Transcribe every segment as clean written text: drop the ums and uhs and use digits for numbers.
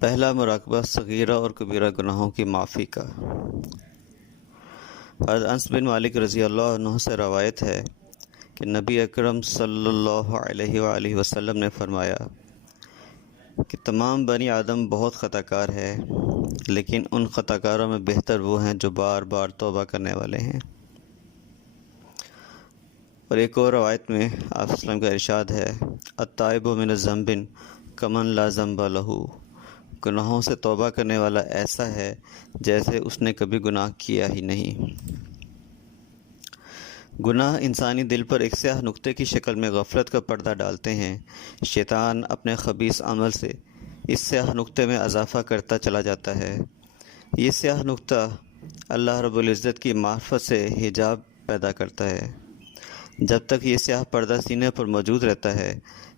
پہلا مراقبہ صغیرہ اور کبیرہ گناہوں کی معافی کا۔ حضرت انس بن مالک رضی اللہ عنہ سے روایت ہے کہ نبی اکرم صلی اللہ علیہ وآلہ وسلم نے فرمایا کہ تمام بنی آدم بہت خطا کار ہے، لیکن ان خطا کاروں میں بہتر وہ ہیں جو بار بار توبہ کرنے والے ہیں۔ اور ایک اور روایت میں آپ وسلم کا ارشاد ہے، التائب من الذنب کمن لا ذنب لہ، گناہوں سے توبہ کرنے والا ایسا ہے جیسے اس نے کبھی گناہ کیا ہی نہیں۔ گناہ انسانی دل پر ایک سیاہ نقطے کی شکل میں غفلت کا پردہ ڈالتے ہیں۔ شیطان اپنے خبیث عمل سے اس سیاہ نقطے میں اضافہ کرتا چلا جاتا ہے۔ یہ سیاہ نقطہ اللہ رب العزت کی معرفت سے حجاب پیدا کرتا ہے۔ جب تک یہ سیاہ پردہ سینے پر موجود رہتا ہے،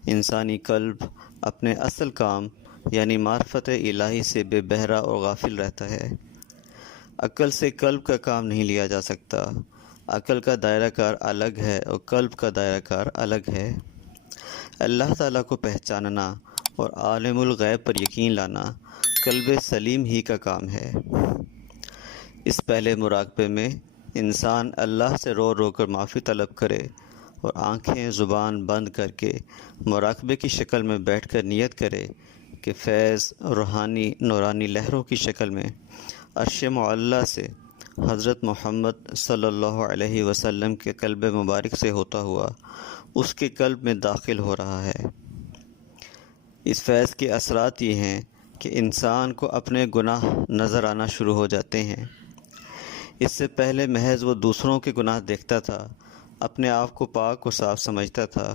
انسانی قلب اپنے اصل کام یعنی معرفت الہی سے بے بہرا اور غافل رہتا ہے۔ عقل سے قلب کا کام نہیں لیا جا سکتا۔ عقل کا دائرہ کار الگ ہے اور قلب کا دائرہ کار الگ ہے۔ اللہ تعالیٰ کو پہچاننا اور عالم الغیب پر یقین لانا قلب سلیم ہی کا کام ہے۔ اس پہلے مراقبے میں انسان اللہ سے رو رو کر معافی طلب کرے اور آنکھیں زبان بند کر کے مراقبے کی شکل میں بیٹھ کر نیت کرے کہ فیض روحانی نورانی لہروں کی شکل میں عرش معلیٰ سے حضرت محمد صلی اللہ علیہ وسلم کے قلب مبارک سے ہوتا ہوا اس کے قلب میں داخل ہو رہا ہے۔ اس فیض کے اثرات یہ ہیں کہ انسان کو اپنے گناہ نظر آنا شروع ہو جاتے ہیں۔ اس سے پہلے محض وہ دوسروں کے گناہ دیکھتا تھا، اپنے آپ کو پاک و صاف سمجھتا تھا۔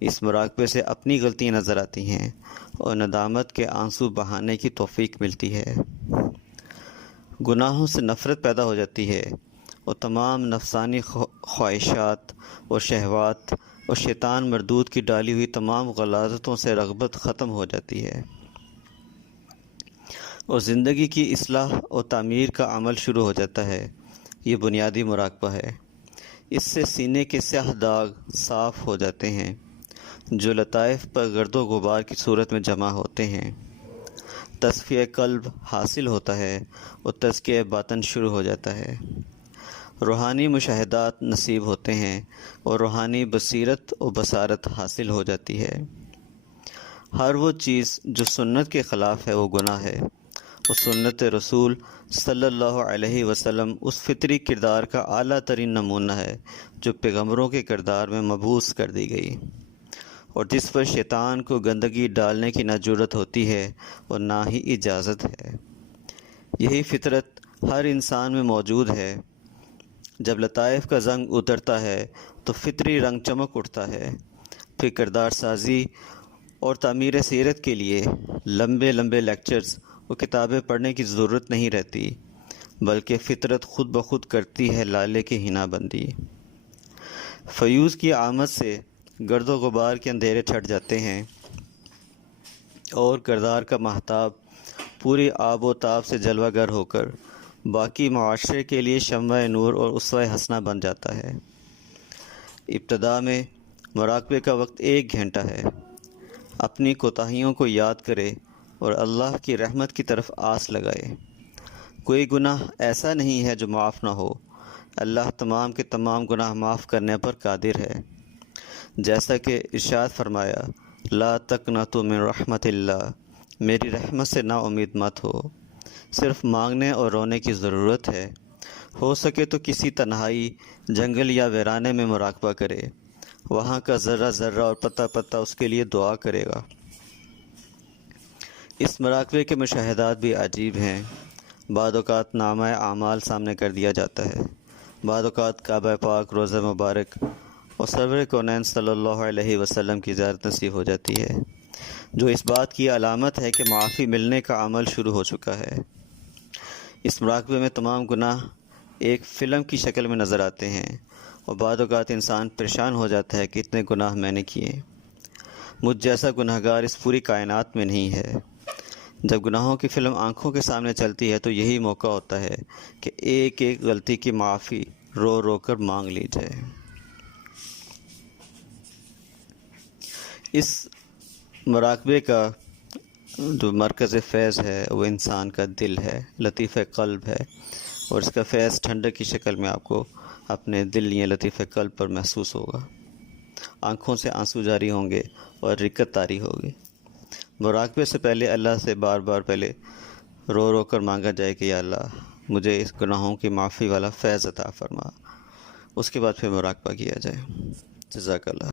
اس مراقبے سے اپنی غلطیاں نظر آتی ہیں اور ندامت کے آنسو بہانے کی توفیق ملتی ہے۔ گناہوں سے نفرت پیدا ہو جاتی ہے اور تمام نفسانی خواہشات اور شہوات اور شیطان مردود کی ڈالی ہوئی تمام غلاظتوں سے رغبت ختم ہو جاتی ہے اور زندگی کی اصلاح اور تعمیر کا عمل شروع ہو جاتا ہے۔ یہ بنیادی مراقبہ ہے۔ اس سے سینے کے سیاہ داغ صاف ہو جاتے ہیں جو لطائف پر گرد و غبار کی صورت میں جمع ہوتے ہیں۔ تصفیہ قلب حاصل ہوتا ہے اور تزکیہ باطن شروع ہو جاتا ہے۔ روحانی مشاہدات نصیب ہوتے ہیں اور روحانی بصیرت و بصارت حاصل ہو جاتی ہے۔ ہر وہ چیز جو سنت کے خلاف ہے وہ گناہ ہے، اور سنت رسول صلی اللہ علیہ وسلم اس فطری کردار کا اعلیٰ ترین نمونہ ہے جو پیغمبروں کے کردار میں مبعوث کر دی گئی، اور جس پر شیطان کو گندگی ڈالنے کی نہ جرأت ہوتی ہے اور نہ ہی اجازت ہے۔ یہی فطرت ہر انسان میں موجود ہے۔ جب لطائف کا زنگ اترتا ہے تو فطری رنگ چمک اٹھتا ہے۔ پھر کردار سازی اور تعمیر سیرت کے لیے لمبے لمبے لیکچرز اور کتابیں پڑھنے کی ضرورت نہیں رہتی، بلکہ فطرت خود بخود کرتی ہے لالے کی حنا بندی۔ فیوز کی آمد سے گرد و غبار کے اندھیرے چھٹ جاتے ہیں اور کردار کا ماہتاب پوری آب و تاب سے جلوہ گر ہو کر باقی معاشرے کے لیے شمع نور اور اسوہ حسنہ بن جاتا ہے۔ ابتدا میں مراقبے کا وقت 1 گھنٹہ ہے۔ اپنی کوتاہیوں کو یاد کرے اور اللہ کی رحمت کی طرف آس لگائے۔ کوئی گناہ ایسا نہیں ہے جو معاف نہ ہو۔ اللہ تمام کے تمام گناہ معاف کرنے پر قادر ہے۔ جیسا کہ ارشاد فرمایا، لا تقنطوا من رحمت اللہ، میری رحمت سے نا امید مت ہو۔ صرف مانگنے اور رونے کی ضرورت ہے۔ ہو سکے تو کسی تنہائی جنگل یا ویرانے میں مراقبہ کرے، وہاں کا ذرہ ذرہ اور پتہ پتہ اس کے لیے دعا کرے گا۔ اس مراقبے کے مشاہدات بھی عجیب ہیں۔ بعض اوقات نامہ اعمال سامنے کر دیا جاتا ہے، بعض اوقات کعبہ پاک، روضہ مبارک اور سرور کونین صلی اللہ علیہ وسلم کی زیارت نصیب ہو جاتی ہے، جو اس بات کی علامت ہے کہ معافی ملنے کا عمل شروع ہو چکا ہے۔ اس مراقبے میں تمام گناہ ایک فلم کی شکل میں نظر آتے ہیں، اور بعض اوقات انسان پریشان ہو جاتا ہے کہ اتنے گناہ میں نے کیے، مجھ جیسا گناہگار اس پوری کائنات میں نہیں ہے۔ جب گناہوں کی فلم آنکھوں کے سامنے چلتی ہے تو یہی موقع ہوتا ہے کہ ایک ایک غلطی کی معافی رو رو کر مانگ لی جائے۔ اس مراقبے کا جو مرکز فیض ہے وہ انسان کا دل ہے، لطیف قلب ہے، اور اس کا فیض ٹھنڈک کی شکل میں آپ کو اپنے دل یا لطیف قلب پر محسوس ہوگا۔ آنکھوں سے آنسو جاری ہوں گے اور رکت طاری ہوگی۔ مراقبے سے پہلے اللہ سے بار بار پہلے رو رو کر مانگا جائے کہ یا اللہ مجھے اس گناہوں کی معافی والا فیض عطا فرما، اس کے بعد پھر مراقبہ کیا جائے۔ جزاک اللہ۔